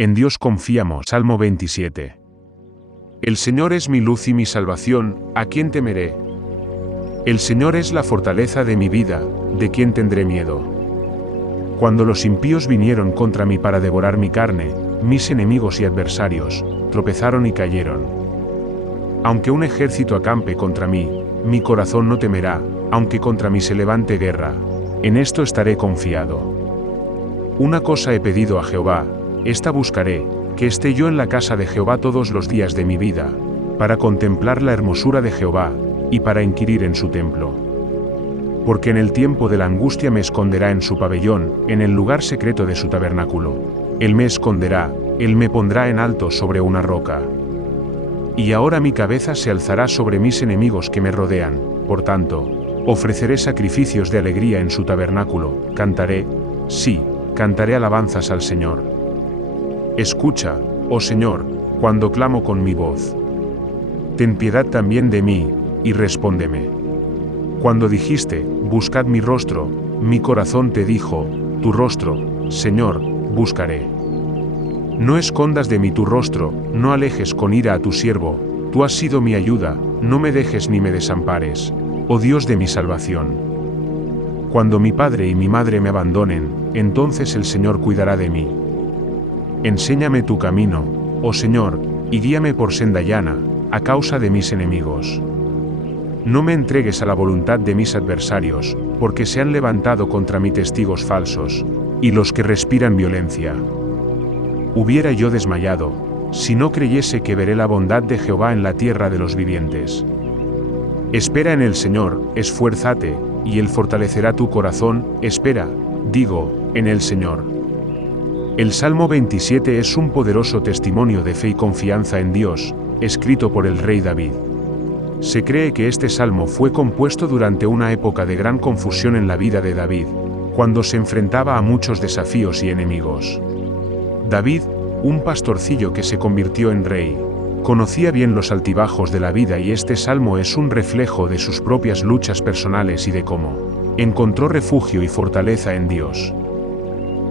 En Dios confiamos. Salmo 27. El Señor es mi luz y mi salvación, ¿a quién temeré? El Señor es la fortaleza de mi vida, ¿de quién tendré miedo? Cuando los impíos vinieron contra mí para devorar mi carne, mis enemigos y adversarios, tropezaron y cayeron. Aunque un ejército acampe contra mí, mi corazón no temerá, aunque contra mí se levante guerra, en esto estaré confiado. Una cosa he pedido a Jehová, esta buscaré, que esté yo en la casa de Jehová todos los días de mi vida, para contemplar la hermosura de Jehová, y para inquirir en su templo. Porque en el tiempo de la angustia me esconderá en su pabellón, en el lugar secreto de su tabernáculo. Él me esconderá, él me pondrá en alto sobre una roca. Y ahora mi cabeza se alzará sobre mis enemigos que me rodean, por tanto, ofreceré sacrificios de alegría en su tabernáculo, cantaré, sí, cantaré alabanzas al Señor. Escucha, oh Señor, cuando clamo con mi voz. Ten piedad también de mí, y respóndeme. Cuando dijiste, buscad mi rostro, mi corazón te dijo, tu rostro, Señor, buscaré. No escondas de mí tu rostro, no alejes con ira a tu siervo, tú has sido mi ayuda, no me dejes ni me desampares, oh Dios de mi salvación. Cuando mi padre y mi madre me abandonen, entonces el Señor cuidará de mí. Enséñame tu camino, oh Señor, y guíame por senda llana, a causa de mis enemigos. No me entregues a la voluntad de mis adversarios, porque se han levantado contra mí testigos falsos, y los que respiran violencia. Hubiera yo desmayado, si no creyese que veré la bondad de Jehová en la tierra de los vivientes. Espera en el Señor, esfuérzate, y Él fortalecerá tu corazón, espera, digo, en el Señor. El Salmo 27 es un poderoso testimonio de fe y confianza en Dios, escrito por el rey David. Se cree que este salmo fue compuesto durante una época de gran confusión en la vida de David, cuando se enfrentaba a muchos desafíos y enemigos. David, un pastorcillo que se convirtió en rey, conocía bien los altibajos de la vida y este salmo es un reflejo de sus propias luchas personales y de cómo encontró refugio y fortaleza en Dios.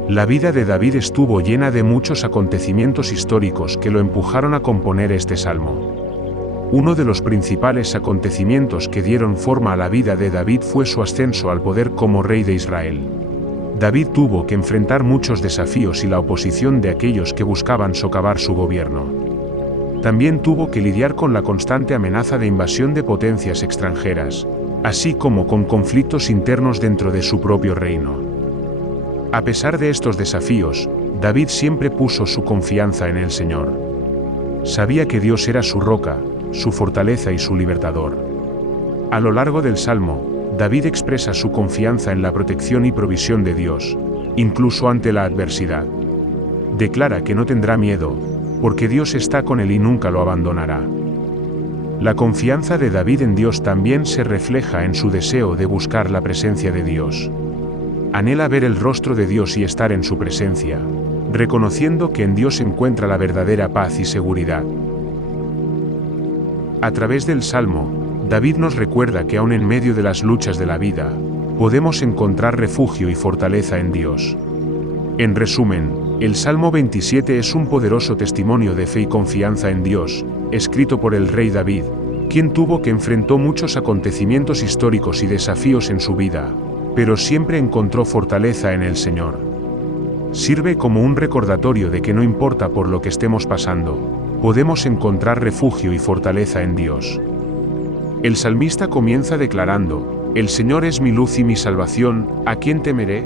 La vida de David estuvo llena de muchos acontecimientos históricos que lo empujaron a componer este salmo. Uno de los principales acontecimientos que dieron forma a la vida de David fue su ascenso al poder como rey de Israel. David tuvo que enfrentar muchos desafíos y la oposición de aquellos que buscaban socavar su gobierno. También tuvo que lidiar con la constante amenaza de invasión de potencias extranjeras, así como con conflictos internos dentro de su propio reino. A pesar de estos desafíos, David siempre puso su confianza en el Señor. Sabía que Dios era su roca, su fortaleza y su libertador. A lo largo del Salmo, David expresa su confianza en la protección y provisión de Dios, incluso ante la adversidad. Declara que no tendrá miedo, porque Dios está con él y nunca lo abandonará. La confianza de David en Dios también se refleja en su deseo de buscar la presencia de Dios. Anhela ver el rostro de Dios y estar en su presencia, reconociendo que en Dios encuentra la verdadera paz y seguridad. A través del Salmo, David nos recuerda que aun en medio de las luchas de la vida, podemos encontrar refugio y fortaleza en Dios. En resumen, el Salmo 27 es un poderoso testimonio de fe y confianza en Dios, escrito por el rey David, quien tuvo que enfrentar muchos acontecimientos históricos y desafíos en su vida, pero siempre encontró fortaleza en el Señor. Sirve como un recordatorio de que no importa por lo que estemos pasando, podemos encontrar refugio y fortaleza en Dios. El salmista comienza declarando, «El Señor es mi luz y mi salvación, ¿a quién temeré?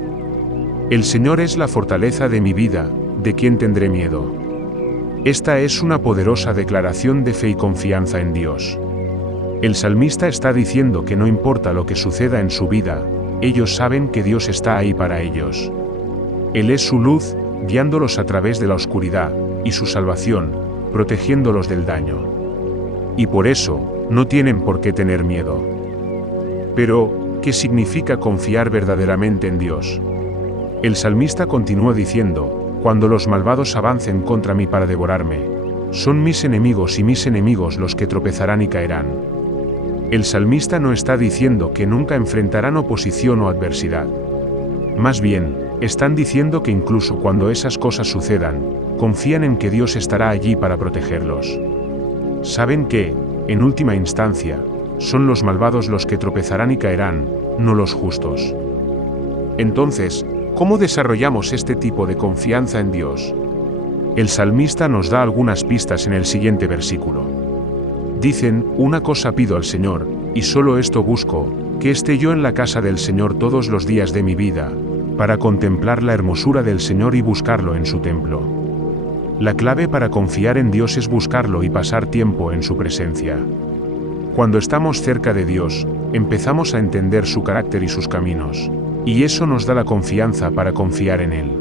El Señor es la fortaleza de mi vida, ¿de quién tendré miedo?». Esta es una poderosa declaración de fe y confianza en Dios. El salmista está diciendo que no importa lo que suceda en su vida, ellos saben que Dios está ahí para ellos. Él es su luz, guiándolos a través de la oscuridad, y su salvación, protegiéndolos del daño. Y por eso, no tienen por qué tener miedo. Pero, ¿qué significa confiar verdaderamente en Dios? El salmista continúa diciendo, «Cuando los malvados avancen contra mí para devorarme, son mis enemigos y mis enemigos los que tropezarán y caerán». El salmista no está diciendo que nunca enfrentarán oposición o adversidad. Más bien, están diciendo que incluso cuando esas cosas sucedan, confían en que Dios estará allí para protegerlos. Saben que, en última instancia, son los malvados los que tropezarán y caerán, no los justos. Entonces, ¿cómo desarrollamos este tipo de confianza en Dios? El salmista nos da algunas pistas en el siguiente versículo. Dicen, una cosa pido al Señor, y solo esto busco, que esté yo en la casa del Señor todos los días de mi vida, para contemplar la hermosura del Señor y buscarlo en su templo. La clave para confiar en Dios es buscarlo y pasar tiempo en su presencia. Cuando estamos cerca de Dios, empezamos a entender su carácter y sus caminos, y eso nos da la confianza para confiar en Él.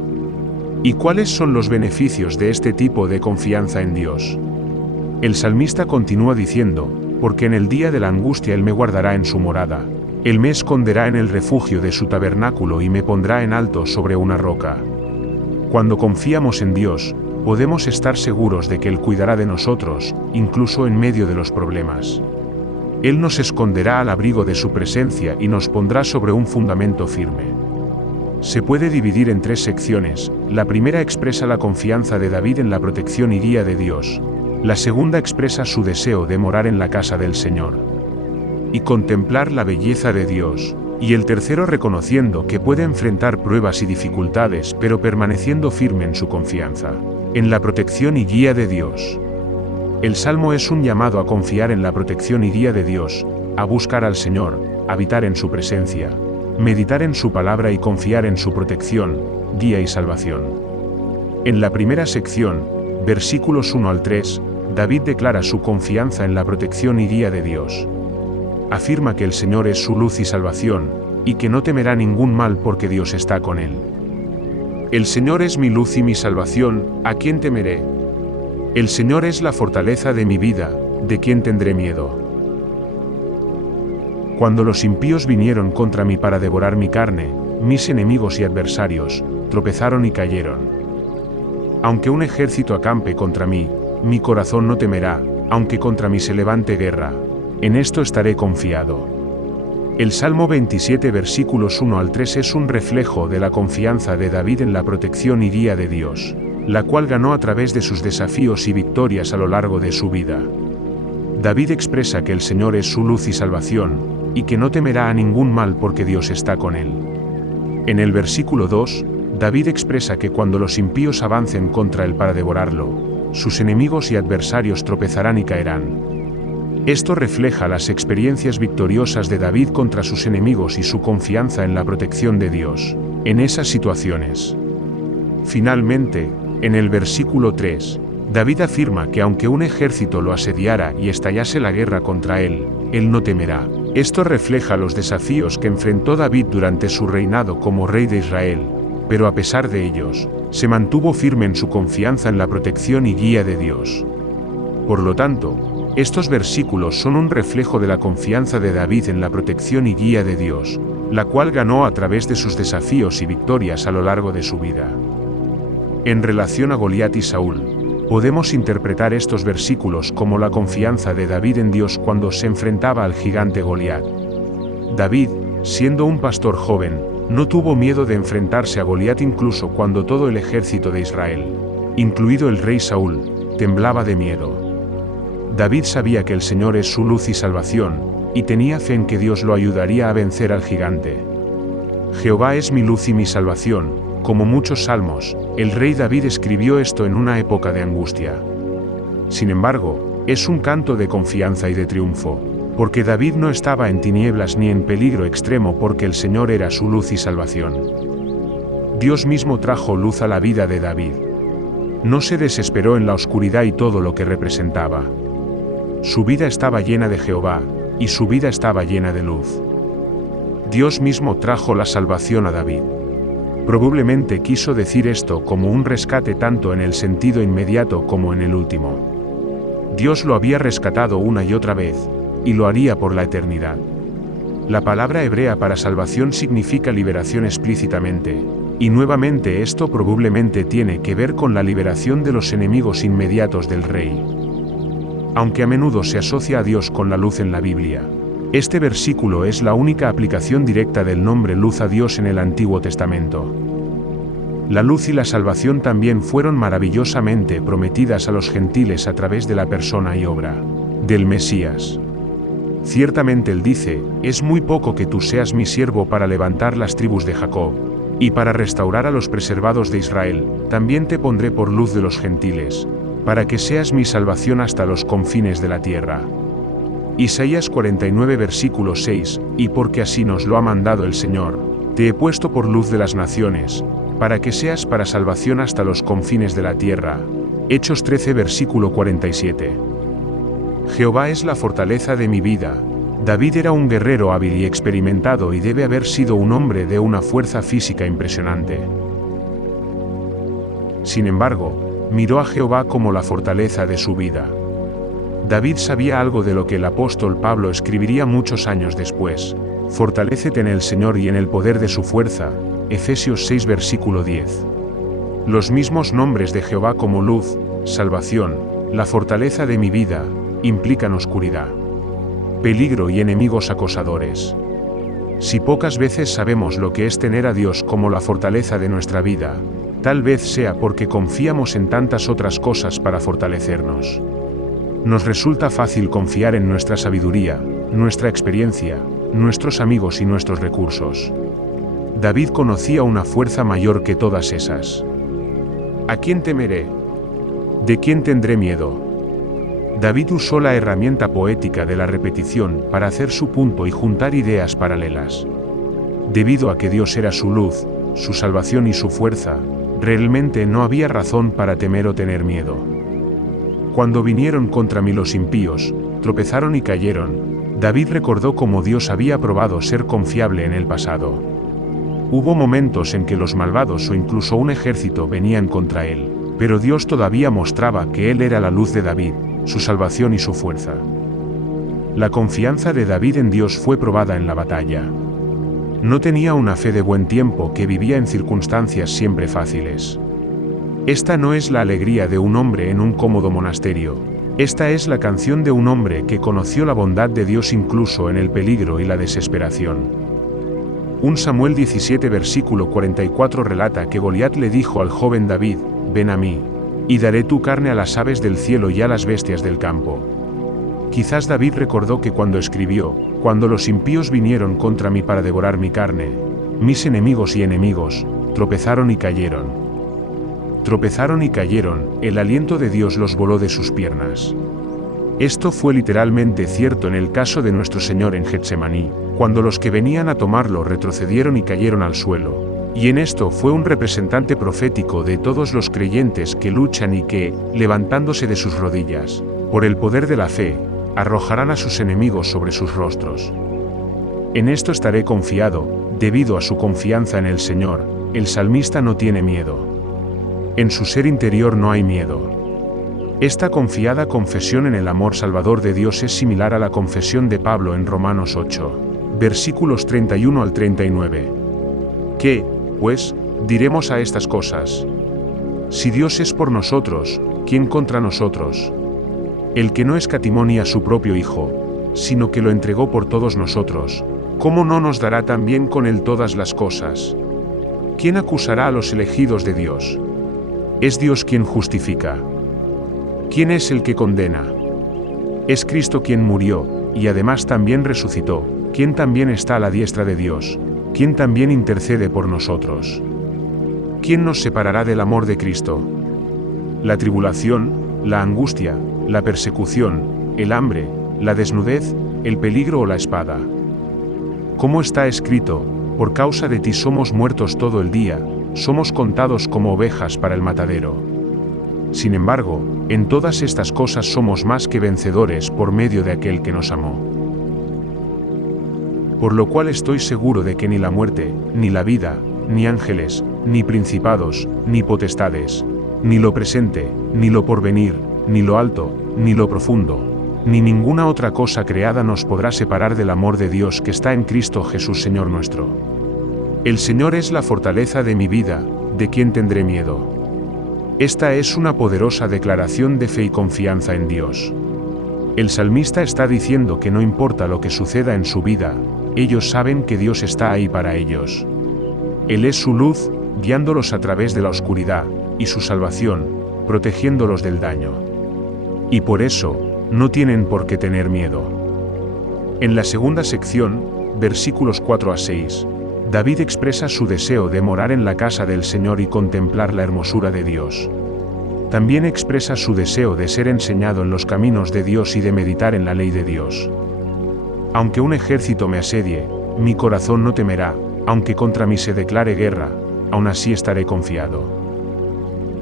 ¿Y cuáles son los beneficios de este tipo de confianza en Dios? El salmista continúa diciendo, porque en el día de la angustia Él me guardará en su morada, Él me esconderá en el refugio de su tabernáculo y me pondrá en alto sobre una roca. Cuando confiamos en Dios, podemos estar seguros de que Él cuidará de nosotros, incluso en medio de los problemas. Él nos esconderá al abrigo de su presencia y nos pondrá sobre un fundamento firme. Se puede dividir en 3 secciones. La primera expresa la confianza de David en la protección y guía de Dios. La segunda expresa su deseo de morar en la casa del Señor y contemplar la belleza de Dios. Y el tercero reconociendo que puede enfrentar pruebas y dificultades, pero permaneciendo firme en su confianza, en la protección y guía de Dios. El Salmo es un llamado a confiar en la protección y guía de Dios, a buscar al Señor, habitar en su presencia, meditar en su palabra y confiar en su protección, guía y salvación. En la primera sección, versículos 1 al 3, David declara su confianza en la protección y guía de Dios. Afirma que el Señor es su luz y salvación, y que no temerá ningún mal porque Dios está con él. El Señor es mi luz y mi salvación, ¿a quién temeré? El Señor es la fortaleza de mi vida, ¿de quién tendré miedo? Cuando los impíos vinieron contra mí para devorar mi carne, mis enemigos y adversarios, tropezaron y cayeron. Aunque un ejército acampe contra mí, mi corazón no temerá, aunque contra mí se levante guerra, en esto estaré confiado. El Salmo 27 versículos 1 al 3 es un reflejo de la confianza de David en la protección y guía de Dios, la cual ganó a través de sus desafíos y victorias a lo largo de su vida. David expresa que el Señor es su luz y salvación, y que no temerá a ningún mal porque Dios está con él. En el versículo 2, David expresa que cuando los impíos avancen contra él para devorarlo, sus enemigos y adversarios tropezarán y caerán. Esto refleja las experiencias victoriosas de David contra sus enemigos y su confianza en la protección de Dios, en esas situaciones. Finalmente, en el versículo 3, David afirma que aunque un ejército lo asediara y estallase la guerra contra él, él no temerá. Esto refleja los desafíos que enfrentó David durante su reinado como rey de Israel, pero a pesar de ellos, se mantuvo firme en su confianza en la protección y guía de Dios. Por lo tanto, estos versículos son un reflejo de la confianza de David en la protección y guía de Dios, la cual ganó a través de sus desafíos y victorias a lo largo de su vida. En relación a Goliat y Saúl, podemos interpretar estos versículos como la confianza de David en Dios cuando se enfrentaba al gigante Goliat. David, siendo un pastor joven, no tuvo miedo de enfrentarse a Goliat incluso cuando todo el ejército de Israel, incluido el rey Saúl, temblaba de miedo. David sabía que el Señor es su luz y salvación, y tenía fe en que Dios lo ayudaría a vencer al gigante. Jehová es mi luz y mi salvación. Como muchos salmos, el rey David escribió esto en una época de angustia. Sin embargo, es un canto de confianza y de triunfo, porque David no estaba en tinieblas ni en peligro extremo porque el Señor era su luz y salvación. Dios mismo trajo luz a la vida de David. No se desesperó en la oscuridad y todo lo que representaba. Su vida estaba llena de Jehová, y su vida estaba llena de luz. Dios mismo trajo la salvación a David. Probablemente quiso decir esto como un rescate tanto en el sentido inmediato como en el último. Dios lo había rescatado una y otra vez, y lo haría por la eternidad. La palabra hebrea para salvación significa liberación explícitamente, y nuevamente esto probablemente tiene que ver con la liberación de los enemigos inmediatos del rey. Aunque a menudo se asocia a Dios con la luz en la Biblia, este versículo es la única aplicación directa del nombre luz a Dios en el Antiguo Testamento. La luz y la salvación también fueron maravillosamente prometidas a los gentiles a través de la persona y obra del Mesías. Ciertamente él dice, es muy poco que tú seas mi siervo para levantar las tribus de Jacob, y para restaurar a los preservados de Israel, también te pondré por luz de los gentiles, para que seas mi salvación hasta los confines de la tierra. Isaías 49 versículo 6, y porque así nos lo ha mandado el Señor, te he puesto por luz de las naciones, para que seas para salvación hasta los confines de la tierra. Hechos 13 versículo 47. Jehová es la fortaleza de mi vida. David era un guerrero hábil y experimentado y debe haber sido un hombre de una fuerza física impresionante. Sin embargo, miró a Jehová como la fortaleza de su vida. David sabía algo de lo que el apóstol Pablo escribiría muchos años después. Fortalécete en el Señor y en el poder de su fuerza. Efesios 6 versículo 10. Los mismos nombres de Jehová como luz, salvación, la fortaleza de mi vida, implican oscuridad, peligro y enemigos acosadores. Si pocas veces sabemos lo que es tener a Dios como la fortaleza de nuestra vida, tal vez sea porque confiamos en tantas otras cosas para fortalecernos. Nos resulta fácil confiar en nuestra sabiduría, nuestra experiencia, nuestros amigos y nuestros recursos. David conocía una fuerza mayor que todas esas. ¿A quién temeré? ¿De quién tendré miedo? David usó la herramienta poética de la repetición para hacer su punto y juntar ideas paralelas. Debido a que Dios era su luz, su salvación y su fuerza, realmente no había razón para temer o tener miedo. Cuando vinieron contra mí los impíos, tropezaron y cayeron, David recordó cómo Dios había probado ser confiable en el pasado. Hubo momentos en que los malvados o incluso un ejército venían contra él, pero Dios todavía mostraba que él era la luz de David, su salvación y su fuerza. La confianza de David en Dios fue probada en la batalla. No tenía una fe de buen tiempo que vivía en circunstancias siempre fáciles. Esta no es la alegría de un hombre en un cómodo monasterio. Esta es la canción de un hombre que conoció la bondad de Dios incluso en el peligro y la desesperación. 1 Samuel 17 versículo 44 relata que Goliat le dijo al joven David, ven a mí, y daré tu carne a las aves del cielo y a las bestias del campo. Quizás David recordó que cuando escribió, cuando los impíos vinieron contra mí para devorar mi carne, mis enemigos y enemigos, tropezaron y cayeron. Tropezaron y cayeron, el aliento de Dios los voló de sus piernas. Esto fue literalmente cierto en el caso de nuestro Señor en Getsemaní, cuando los que venían a tomarlo retrocedieron y cayeron al suelo. Y en esto fue un representante profético de todos los creyentes que luchan y que, levantándose de sus rodillas, por el poder de la fe, arrojarán a sus enemigos sobre sus rostros. En esto estaré confiado, debido a su confianza en el Señor, el salmista no tiene miedo. En su ser interior no hay miedo. Esta confiada confesión en el amor salvador de Dios es similar a la confesión de Pablo en Romanos 8, versículos 31 al 39. ¿Qué, pues, diremos a estas cosas? Si Dios es por nosotros, ¿quién contra nosotros? El que no escatimó ni a su propio Hijo, sino que lo entregó por todos nosotros, ¿cómo no nos dará también con él todas las cosas? ¿Quién acusará a los elegidos de Dios? Es Dios quien justifica. ¿Quién es el que condena? Es Cristo quien murió, y además también resucitó, quien también está a la diestra de Dios, quien también intercede por nosotros. ¿Quién nos separará del amor de Cristo? La tribulación, la angustia, la persecución, el hambre, la desnudez, el peligro o la espada. Como está escrito, por causa de ti somos muertos todo el día, somos contados como ovejas para el matadero. Sin embargo, en todas estas cosas somos más que vencedores por medio de aquel que nos amó. Por lo cual estoy seguro de que ni la muerte, ni la vida, ni ángeles, ni principados, ni potestades, ni lo presente, ni lo porvenir, ni lo alto, ni lo profundo, ni ninguna otra cosa creada nos podrá separar del amor de Dios que está en Cristo Jesús Señor nuestro. El Señor es la fortaleza de mi vida, ¿de quién tendré miedo? Esta es una poderosa declaración de fe y confianza en Dios. El salmista está diciendo que no importa lo que suceda en su vida, ellos saben que Dios está ahí para ellos. Él es su luz, guiándolos a través de la oscuridad, y su salvación, protegiéndolos del daño. Y por eso, no tienen por qué tener miedo. En la segunda sección, versículos 4 a 6, David expresa su deseo de morar en la casa del Señor y contemplar la hermosura de Dios. También expresa su deseo de ser enseñado en los caminos de Dios y de meditar en la ley de Dios. Aunque un ejército me asedie, mi corazón no temerá, aunque contra mí se declare guerra, aún así estaré confiado.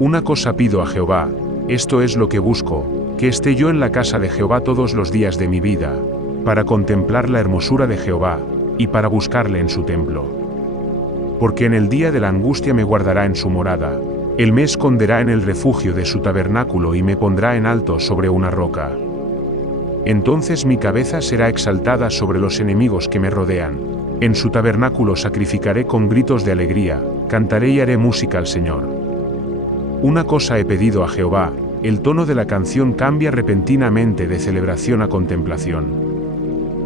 Una cosa pido a Jehová, esto es lo que busco, que esté yo en la casa de Jehová todos los días de mi vida, para contemplar la hermosura de Jehová, y para buscarle en su templo. Porque en el día de la angustia me guardará en su morada, él me esconderá en el refugio de su tabernáculo y me pondrá en alto sobre una roca. Entonces mi cabeza será exaltada sobre los enemigos que me rodean. En su tabernáculo sacrificaré con gritos de alegría, cantaré y haré música al Señor. Una cosa he pedido a Jehová, el tono de la canción cambia repentinamente de celebración a contemplación.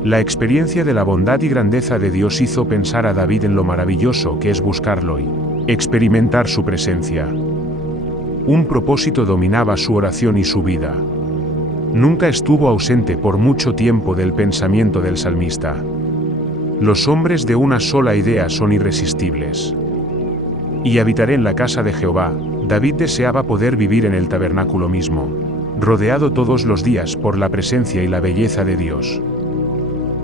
La experiencia de la bondad y grandeza de Dios hizo pensar a David en lo maravilloso que es buscarlo y experimentar su presencia. Un propósito dominaba su oración y su vida. Nunca estuvo ausente por mucho tiempo del pensamiento del salmista. Los hombres de una sola idea son irresistibles. Y habitaré en la casa de Jehová. David deseaba poder vivir en el tabernáculo mismo, rodeado todos los días por la presencia y la belleza de Dios.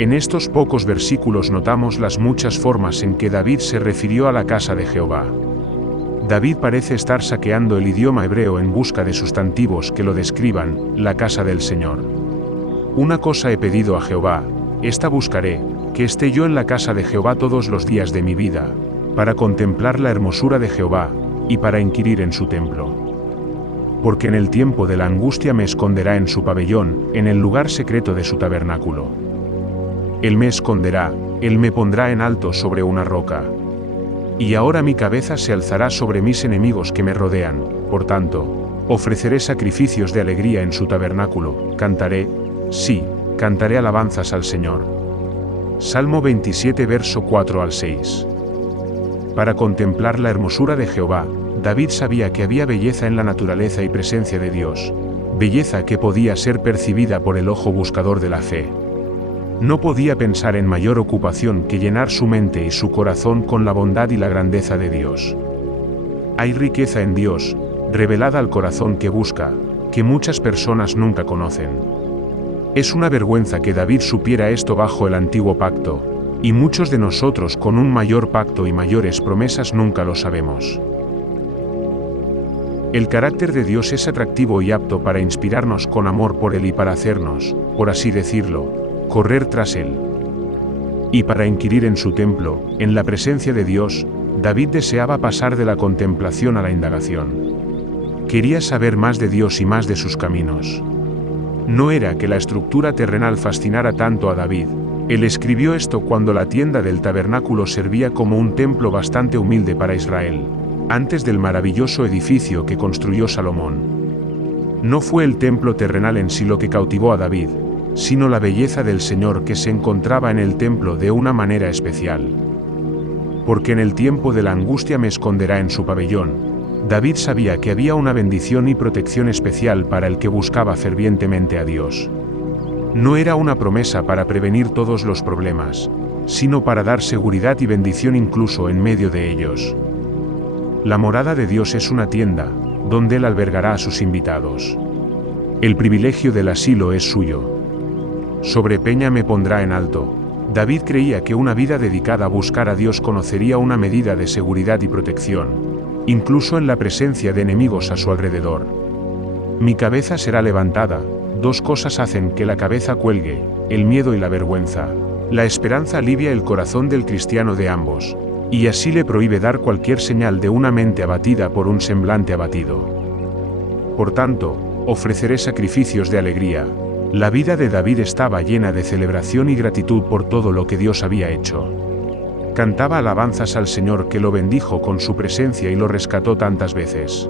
En estos pocos versículos notamos las muchas formas en que David se refirió a la casa de Jehová. David parece estar saqueando el idioma hebreo en busca de sustantivos que lo describan, la casa del Señor. Una cosa he pedido a Jehová, esta buscaré, que esté yo en la casa de Jehová todos los días de mi vida, para contemplar la hermosura de Jehová, y para inquirir en su templo. Porque en el tiempo de la angustia me esconderá en su pabellón, en el lugar secreto de su tabernáculo. Él me esconderá, él me pondrá en alto sobre una roca. Y ahora mi cabeza se alzará sobre mis enemigos que me rodean, por tanto, ofreceré sacrificios de alegría en su tabernáculo, cantaré, sí, cantaré alabanzas al Señor. Salmo 27 verso 4 al 6. Para contemplar la hermosura de Jehová, David sabía que había belleza en la naturaleza y presencia de Dios, belleza que podía ser percibida por el ojo buscador de la fe. No podía pensar en mayor ocupación que llenar su mente y su corazón con la bondad y la grandeza de Dios. Hay riqueza en Dios, revelada al corazón que busca, que muchas personas nunca conocen. Es una vergüenza que David supiera esto bajo el antiguo pacto, y muchos de nosotros con un mayor pacto y mayores promesas nunca lo sabemos. El carácter de Dios es atractivo y apto para inspirarnos con amor por Él y para hacernos, por así decirlo, correr tras Él. Y para inquirir en su templo, en la presencia de Dios, David deseaba pasar de la contemplación a la indagación. Quería saber más de Dios y más de sus caminos. No era que la estructura terrenal fascinara tanto a David. Él escribió esto cuando la tienda del tabernáculo servía como un templo bastante humilde para Israel, antes del maravilloso edificio que construyó Salomón. No fue el templo terrenal en sí lo que cautivó a David, sino la belleza del Señor que se encontraba en el templo de una manera especial. Porque en el tiempo de la angustia me esconderá en su pabellón. David sabía que había una bendición y protección especial para el que buscaba fervientemente a Dios. No era una promesa para prevenir todos los problemas, sino para dar seguridad y bendición incluso en medio de ellos. La morada de Dios es una tienda, donde Él albergará a sus invitados. El privilegio del asilo es suyo. Sobre peña me pondrá en alto. David creía que una vida dedicada a buscar a Dios conocería una medida de seguridad y protección, incluso en la presencia de enemigos a su alrededor. Mi cabeza será levantada. Dos cosas hacen que la cabeza cuelgue, el miedo y la vergüenza. La esperanza alivia el corazón del cristiano de ambos, y así le prohíbe dar cualquier señal de una mente abatida por un semblante abatido. Por tanto, ofreceré sacrificios de alegría. La vida de David estaba llena de celebración y gratitud por todo lo que Dios había hecho. Cantaba alabanzas al Señor que lo bendijo con su presencia y lo rescató tantas veces.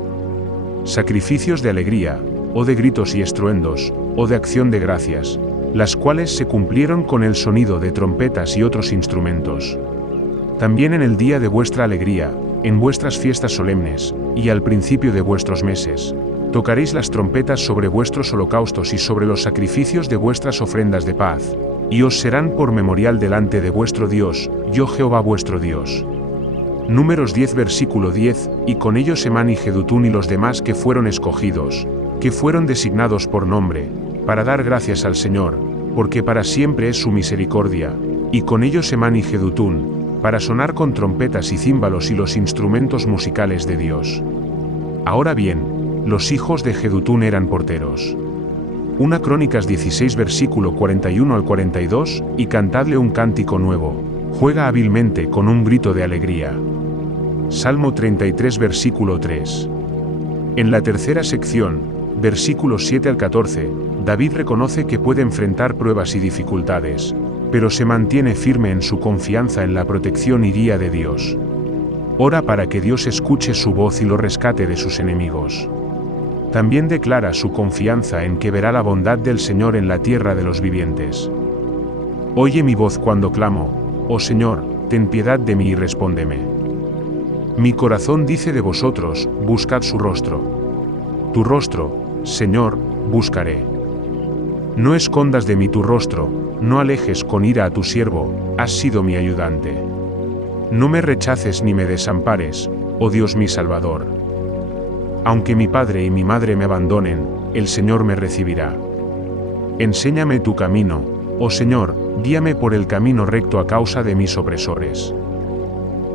Sacrificios de alegría, o de gritos y estruendos, o de acción de gracias, las cuales se cumplieron con el sonido de trompetas y otros instrumentos. También en el día de vuestra alegría, en vuestras fiestas solemnes, y al principio de vuestros meses. Tocaréis las trompetas sobre vuestros holocaustos y sobre los sacrificios de vuestras ofrendas de paz, y os serán por memorial delante de vuestro Dios, yo Jehová vuestro Dios. Números 10 versículo 10, y con ellos Emán y Jedutún y los demás que fueron escogidos, que fueron designados por nombre, para dar gracias al Señor, porque para siempre es su misericordia, y con ellos Emán y Jedutún, para sonar con trompetas y címbalos y los instrumentos musicales de Dios. Ahora bien, los hijos de Jedutún eran porteros. 1 Crónicas 16 versículo 41 al 42, y cantadle un cántico nuevo, juega hábilmente con un grito de alegría. Salmo 33 versículo 3. En la tercera sección, versículos 7 al 14, David reconoce que puede enfrentar pruebas y dificultades, pero se mantiene firme en su confianza en la protección y guía de Dios. Ora para que Dios escuche su voz y lo rescate de sus enemigos. También declara su confianza en que verá la bondad del Señor en la tierra de los vivientes. Oye mi voz cuando clamo, oh Señor, ten piedad de mí y respóndeme. Mi corazón dice de vosotros, buscad su rostro. Tu rostro, Señor, buscaré. No escondas de mí tu rostro, no alejes con ira a tu siervo, has sido mi ayudante. No me rechaces ni me desampares, oh Dios mi Salvador. Aunque mi padre y mi madre me abandonen, el Señor me recibirá. Enséñame tu camino, oh Señor, guíame por el camino recto a causa de mis opresores.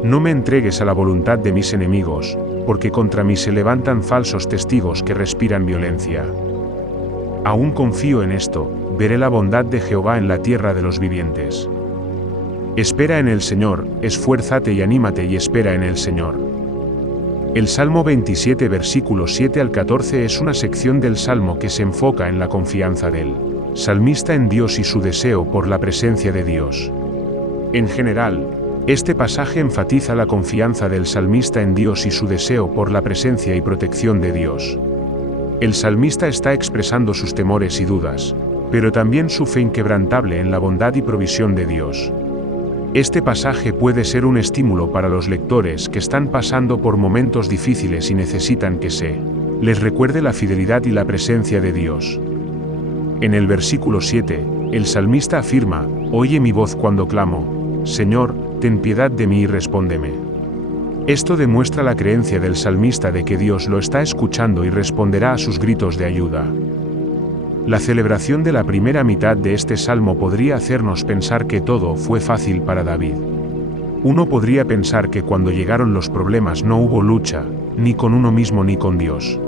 No me entregues a la voluntad de mis enemigos, porque contra mí se levantan falsos testigos que respiran violencia. Aún confío en esto, veré la bondad de Jehová en la tierra de los vivientes. Espera en el Señor, esfuérzate y anímate y espera en el Señor. El Salmo 27 versículos 7 al 14 es una sección del Salmo que se enfoca en la confianza del salmista en Dios y su deseo por la presencia de Dios. En general, este pasaje enfatiza la confianza del salmista en Dios y su deseo por la presencia y protección de Dios. El salmista está expresando sus temores y dudas, pero también su fe inquebrantable en la bondad y provisión de Dios. Este pasaje puede ser un estímulo para los lectores que están pasando por momentos difíciles y necesitan que se les recuerde la fidelidad y la presencia de Dios. En el versículo 7, el salmista afirma, oye mi voz cuando clamo, Señor, ten piedad de mí y respóndeme. Esto demuestra la creencia del salmista de que Dios lo está escuchando y responderá a sus gritos de ayuda. La celebración de la primera mitad de este salmo podría hacernos pensar que todo fue fácil para David. Uno podría pensar que cuando llegaron los problemas no hubo lucha, ni con uno mismo ni con Dios.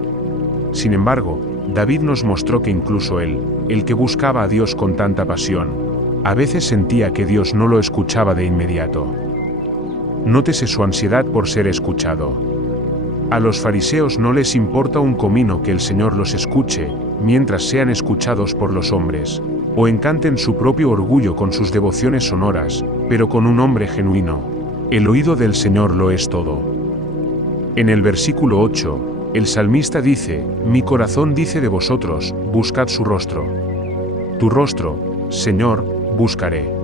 Sin embargo, David nos mostró que incluso él, el que buscaba a Dios con tanta pasión, a veces sentía que Dios no lo escuchaba de inmediato. Nótese su ansiedad por ser escuchado. A los fariseos no les importa un comino que el Señor los escuche, mientras sean escuchados por los hombres, o encanten su propio orgullo con sus devociones sonoras, pero con un hombre genuino. El oído del Señor lo es todo. En el versículo 8, el salmista dice, mi corazón dice de vosotros, buscad su rostro. Tu rostro, Señor, buscaré.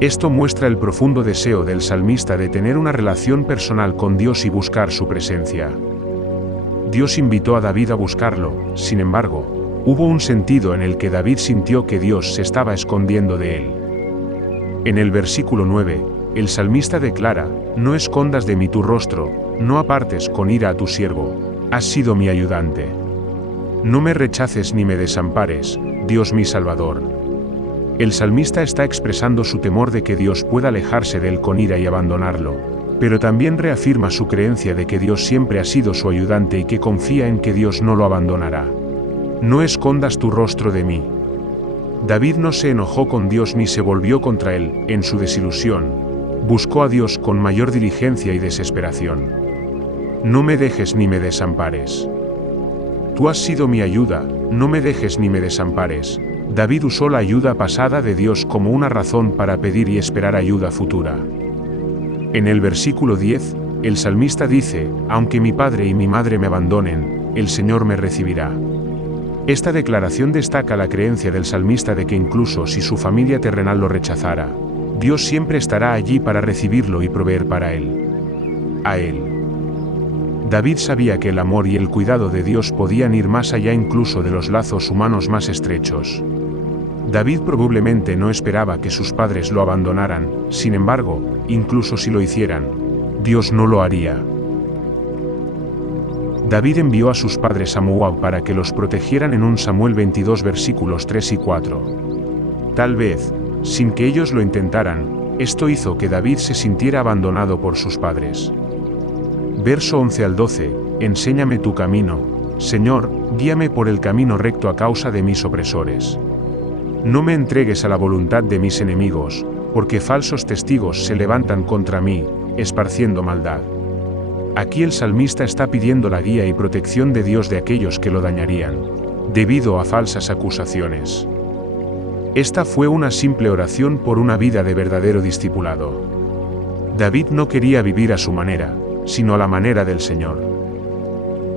Esto muestra el profundo deseo del salmista de tener una relación personal con Dios y buscar su presencia. Dios invitó a David a buscarlo, sin embargo, hubo un sentido en el que David sintió que Dios se estaba escondiendo de él. En el versículo 9, el salmista declara, no escondas de mí tu rostro, no apartes con ira a tu siervo, has sido mi ayudante. No me rechaces ni me desampares, Dios mi Salvador. El salmista está expresando su temor de que Dios pueda alejarse de él con ira y abandonarlo, pero también reafirma su creencia de que Dios siempre ha sido su ayudante y que confía en que Dios no lo abandonará. No escondas tu rostro de mí. David no se enojó con Dios ni se volvió contra él, en su desilusión. Buscó a Dios con mayor diligencia y desesperación. No me dejes ni me desampares. Tú has sido mi ayuda, no me dejes ni me desampares. David usó la ayuda pasada de Dios como una razón para pedir y esperar ayuda futura. En el versículo 10, el salmista dice, aunque mi padre y mi madre me abandonen, el Señor me recibirá. Esta declaración destaca la creencia del salmista de que incluso si su familia terrenal lo rechazara, Dios siempre estará allí para recibirlo y proveer para él. a Él. David sabía que el amor y el cuidado de Dios podían ir más allá incluso de los lazos humanos más estrechos. David probablemente no esperaba que sus padres lo abandonaran, sin embargo, incluso si lo hicieran, Dios no lo haría. David envió a sus padres a Moab para que los protegieran en 1 Samuel 22 versículos 3 y 4. Tal vez, sin que ellos lo intentaran, esto hizo que David se sintiera abandonado por sus padres. Verso 11 al 12, enséñame tu camino, Señor, guíame por el camino recto a causa de mis opresores. No me entregues a la voluntad de mis enemigos, porque falsos testigos se levantan contra mí, esparciendo maldad. Aquí el salmista está pidiendo la guía y protección de Dios de aquellos que lo dañarían, debido a falsas acusaciones. Esta fue una simple oración por una vida de verdadero discipulado. David no quería vivir a su manera, sino a la manera del Señor.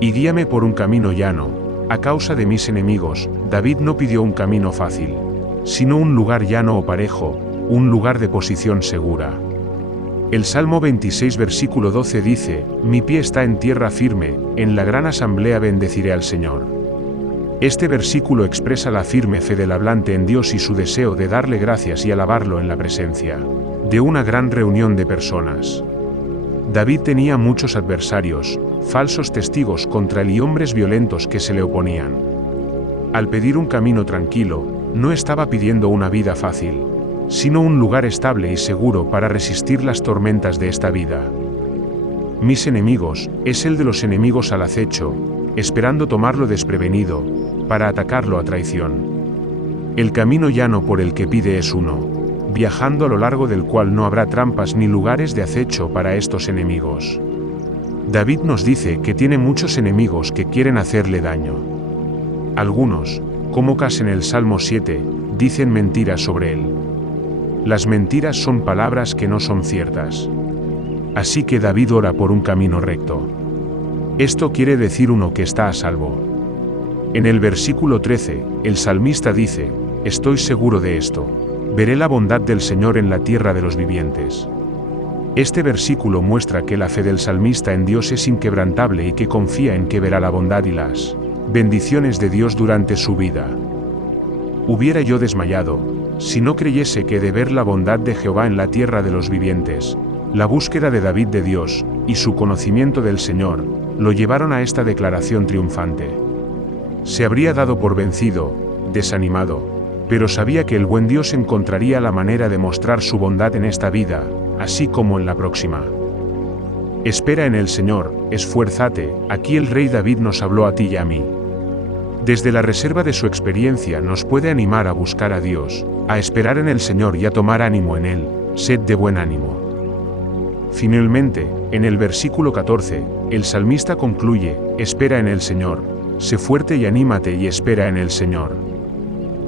Y guíame por un camino llano, a causa de mis enemigos. David no pidió un camino fácil, sino un lugar llano o parejo, un lugar de posición segura. El Salmo 26 versículo 12 dice, mi pie está en tierra firme, en la gran asamblea bendeciré al Señor. Este versículo expresa la firme fe del hablante en Dios y su deseo de darle gracias y alabarlo en la presencia de una gran reunión de personas. David tenía muchos adversarios, falsos testigos contra él y hombres violentos que se le oponían. Al pedir un camino tranquilo, no estaba pidiendo una vida fácil, sino un lugar estable y seguro para resistir las tormentas de esta vida. Mis enemigos, es el de los enemigos al acecho, esperando tomarlo desprevenido, para atacarlo a traición. El camino llano por el que pide es uno, viajando a lo largo del cual no habrá trampas ni lugares de acecho para estos enemigos. David nos dice que tiene muchos enemigos que quieren hacerle daño. Algunos, como Cas en el Salmo 7, dicen mentiras sobre él. Las mentiras son palabras que no son ciertas. Así que David ora por un camino recto. Esto quiere decir uno que está a salvo. En el versículo 13, el salmista dice, estoy seguro de esto, veré la bondad del Señor en la tierra de los vivientes. Este versículo muestra que la fe del salmista en Dios es inquebrantable y que confía en que verá la bondad y las bendiciones de Dios durante su vida. Hubiera yo desmayado, si no creyese que de ver la bondad de Jehová en la tierra de los vivientes, la búsqueda de David de Dios, y su conocimiento del Señor, lo llevaron a esta declaración triunfante. Se habría dado por vencido, desanimado, pero sabía que el buen Dios encontraría la manera de mostrar su bondad en esta vida, así como en la próxima. Espera en el Señor, esfuérzate, aquí el rey David nos habló a ti y a mí. Desde la reserva de su experiencia nos puede animar a buscar a Dios, a esperar en el Señor y a tomar ánimo en Él, sed de buen ánimo. Finalmente, en el versículo 14, el salmista concluye, espera en el Señor, sé fuerte y anímate y espera en el Señor.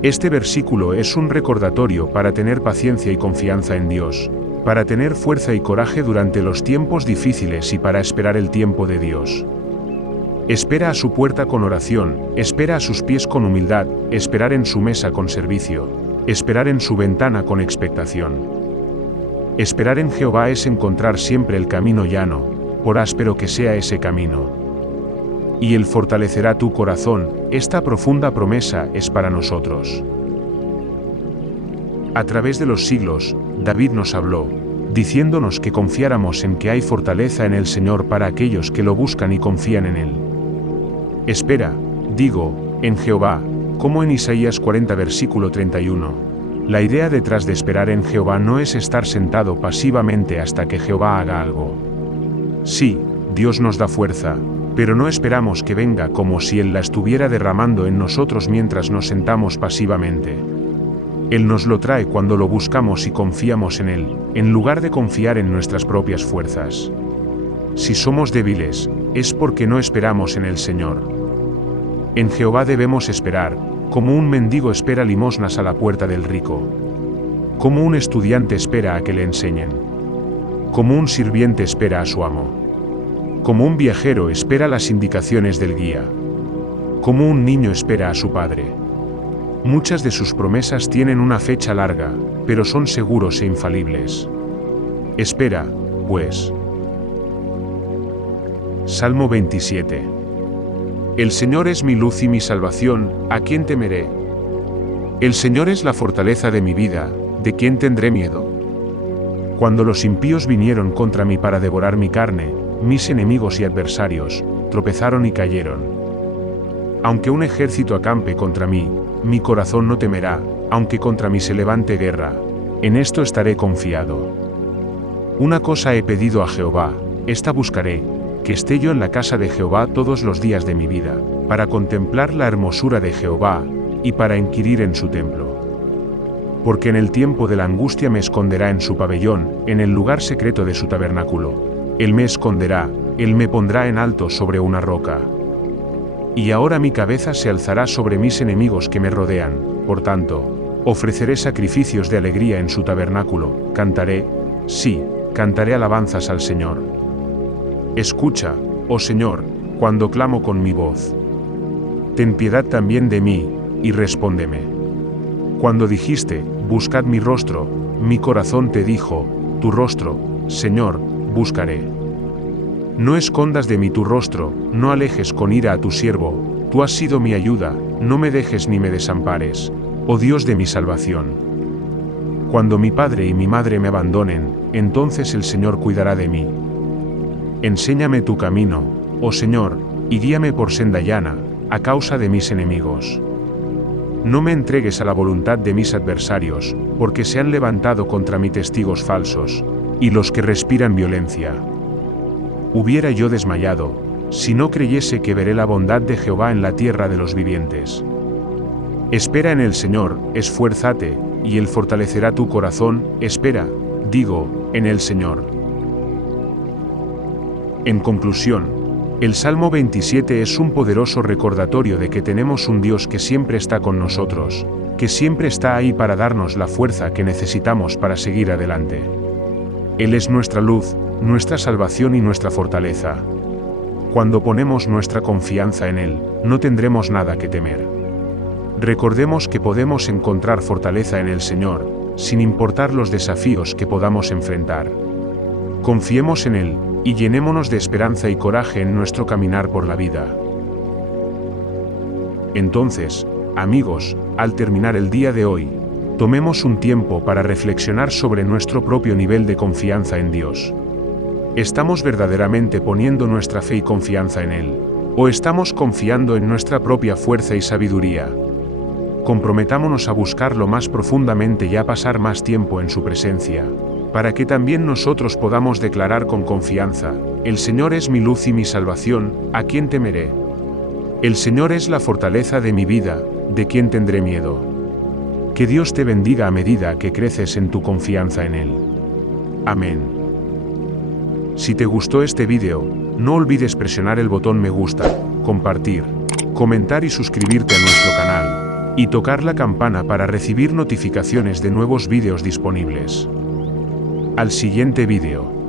Este versículo es un recordatorio para tener paciencia y confianza en Dios, para tener fuerza y coraje durante los tiempos difíciles y para esperar el tiempo de Dios. Espera a su puerta con oración, espera a sus pies con humildad, esperar en su mesa con servicio, esperar en su ventana con expectación. Esperar en Jehová es encontrar siempre el camino llano, por áspero que sea ese camino. Y Él fortalecerá tu corazón, esta profunda promesa es para nosotros. A través de los siglos, David nos habló, diciéndonos que confiáramos en que hay fortaleza en el Señor para aquellos que lo buscan y confían en Él. Espera, digo, en Jehová, como en Isaías 40 versículo 31. La idea detrás de esperar en Jehová no es estar sentado pasivamente hasta que Jehová haga algo. Sí, Dios nos da fuerza, pero no esperamos que venga como si Él la estuviera derramando en nosotros mientras nos sentamos pasivamente. Él nos lo trae cuando lo buscamos y confiamos en Él, en lugar de confiar en nuestras propias fuerzas. Si somos débiles, es porque no esperamos en el Señor. En Jehová debemos esperar, como un mendigo espera limosnas a la puerta del rico. Como un estudiante espera a que le enseñen. Como un sirviente espera a su amo. Como un viajero espera las indicaciones del guía. Como un niño espera a su padre. Muchas de sus promesas tienen una fecha larga, pero son seguros e infalibles. Espera, pues. Salmo 27. El Señor es mi luz y mi salvación, ¿a quién temeré? El Señor es la fortaleza de mi vida, ¿de quién tendré miedo? Cuando los impíos vinieron contra mí para devorar mi carne, mis enemigos y adversarios, tropezaron y cayeron. Aunque un ejército acampe contra mí, mi corazón no temerá, aunque contra mí se levante guerra, en esto estaré confiado. Una cosa he pedido a Jehová, esta buscaré, que esté yo en la casa de Jehová todos los días de mi vida, para contemplar la hermosura de Jehová, y para inquirir en su templo. Porque en el tiempo de la angustia me esconderá en su pabellón, en el lugar secreto de su tabernáculo. Él me esconderá, él me pondrá en alto sobre una roca. Y ahora mi cabeza se alzará sobre mis enemigos que me rodean, por tanto, ofreceré sacrificios de alegría en su tabernáculo, cantaré, sí, cantaré alabanzas al Señor. Escucha, oh Señor, cuando clamo con mi voz. Ten piedad también de mí, y respóndeme. Cuando dijiste, buscad mi rostro, mi corazón te dijo, tu rostro, Señor, buscaré. No escondas de mí tu rostro, no alejes con ira a tu siervo, tú has sido mi ayuda, no me dejes ni me desampares, oh Dios de mi salvación. Cuando mi padre y mi madre me abandonen, entonces el Señor cuidará de mí. Enséñame tu camino, oh Señor, y guíame por senda llana, a causa de mis enemigos. No me entregues a la voluntad de mis adversarios, porque se han levantado contra mí testigos falsos, y los que respiran violencia. Hubiera yo desmayado, si no creyese que veré la bondad de Jehová en la tierra de los vivientes. Espera en el Señor, esfuérzate, y Él fortalecerá tu corazón, espera, digo, en el Señor. En conclusión, el Salmo 27 es un poderoso recordatorio de que tenemos un Dios que siempre está con nosotros, que siempre está ahí para darnos la fuerza que necesitamos para seguir adelante. Él es nuestra luz, nuestra salvación y nuestra fortaleza. Cuando ponemos nuestra confianza en Él, no tendremos nada que temer. Recordemos que podemos encontrar fortaleza en el Señor, sin importar los desafíos que podamos enfrentar. Confiemos en Él, y llenémonos de esperanza y coraje en nuestro caminar por la vida. Entonces, amigos, al terminar el día de hoy, tomemos un tiempo para reflexionar sobre nuestro propio nivel de confianza en Dios. ¿Estamos verdaderamente poniendo nuestra fe y confianza en Él? ¿O estamos confiando en nuestra propia fuerza y sabiduría? Comprometámonos a buscarlo más profundamente y a pasar más tiempo en su presencia, para que también nosotros podamos declarar con confianza, el Señor es mi luz y mi salvación, ¿a quién temeré? El Señor es la fortaleza de mi vida, ¿de quién tendré miedo? Que Dios te bendiga a medida que creces en tu confianza en Él. Amén. Si te gustó este video, no olvides presionar el botón me gusta, compartir, comentar y suscribirte a nuestro canal, y tocar la campana para recibir notificaciones de nuevos videos disponibles. Al siguiente video.